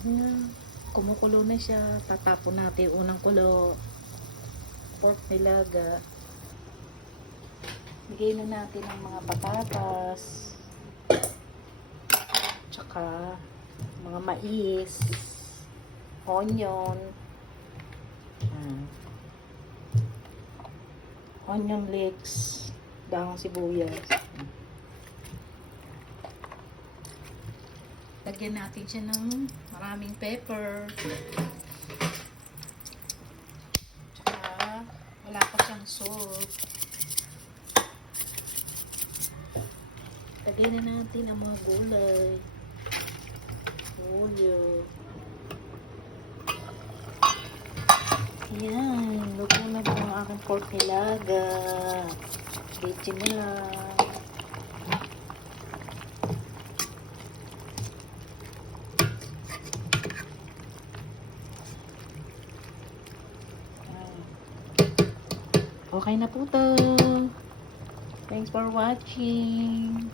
Ayan, kumukulo na siya. Tatapon natin yung unang kulo. Pork nilaga. Bigay na natin ang mga patatas. Tsaka mga mais. Onion. Onion leeks. Dahong sibuyas. Lagyan natin siya ng maraming pepper. Tsaka wala pa siyang salt. Lagyan na natin ang mga gulay. Ulo. Ayan. Luto na po ang aking pork nilaga. Bitchin na lang. Okay na po to. Thanks for watching.